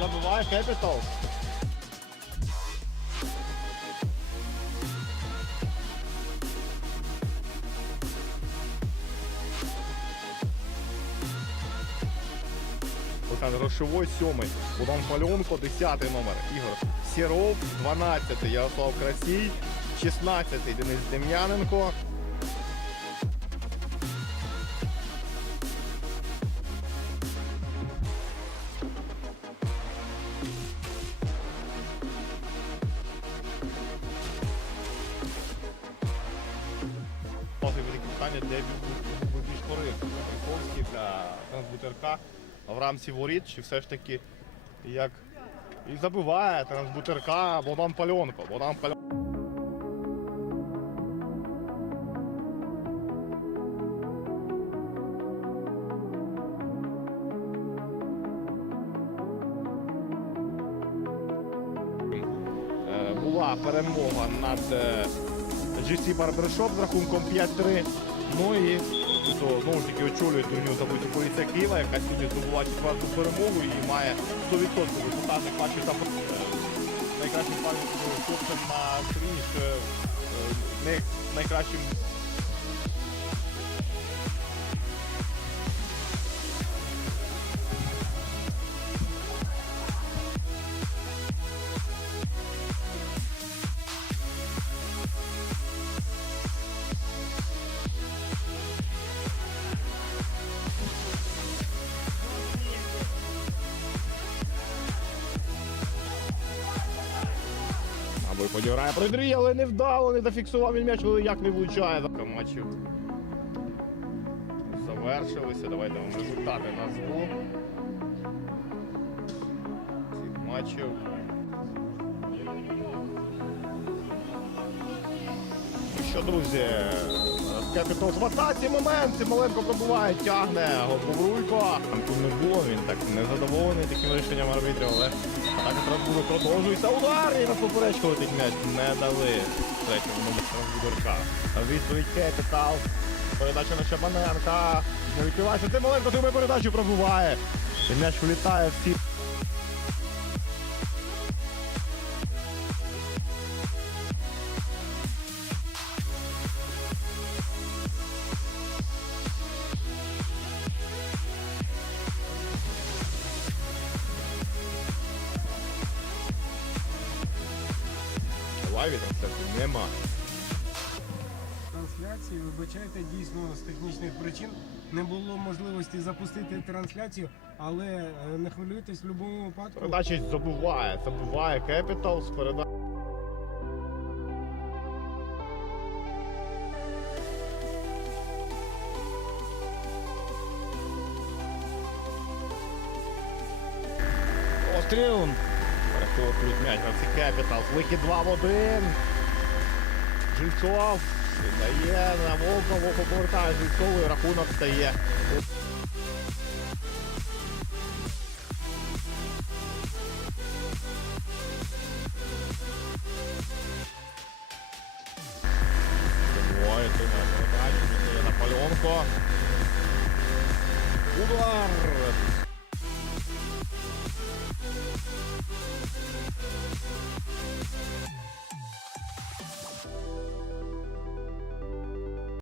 Забиває Capital. Олександр Рошовой, сьомий. Богдан Пальонко, 10 номер. Ігор Сіров, 12 Ярослав Красій, 16 Денис Дем'яненко. Питання, де корисний. Приковський для трансбутерка в рамці воріт, чи все ж таки як і забиває трансбутерка Богдан Пальонко. Богдан Пальонко. Була перемога над е, GC Barbershop з рахунком 5-3. Ну і то, знову ж таки очолює турнір таблицю поліція Києва, яка сьогодні здобула четверту перемогу і має 100% результатних матчів та е, найкращим пам'ятним хлопцем на е, найкращим подіграє Продрій, але не вдало, не зафіксував він м'яч, але як не влучає. Матчів завершилися. Давайте вам результати назву. Цих матчів. Ну Що, друзі, Кепітал в атаці момент, Симоленко пробуває, тягне. Там тут не було, він так незадоволений таким рішенням арбітрів, але атака Страсбурга продовжується. Удар і на поперечку летить м'яч. Не дали третьому номеру Страсбурга. Відповідь Кепітал. Передача на Щабаненка. Не відкривається. Тимоленко тримає передачу пробуває. І м'яч влітає в сіт. Лайві трансляції нема. трансляції. Вибачайте, дійсно з технічних причин не було можливості запустити трансляцію, але е, не хвилюйтесь в будь-якому випадку. Передача забуває, забуває Capital з передачі. Остріл. Перехоплюють м'яч на цей Capital. Вихід 2 в 1. Жильцов віддає на Волка, Волко повертає Жильцову і рахунок стає. Двоє тримає передачу, віддає на Пальонко. Удар!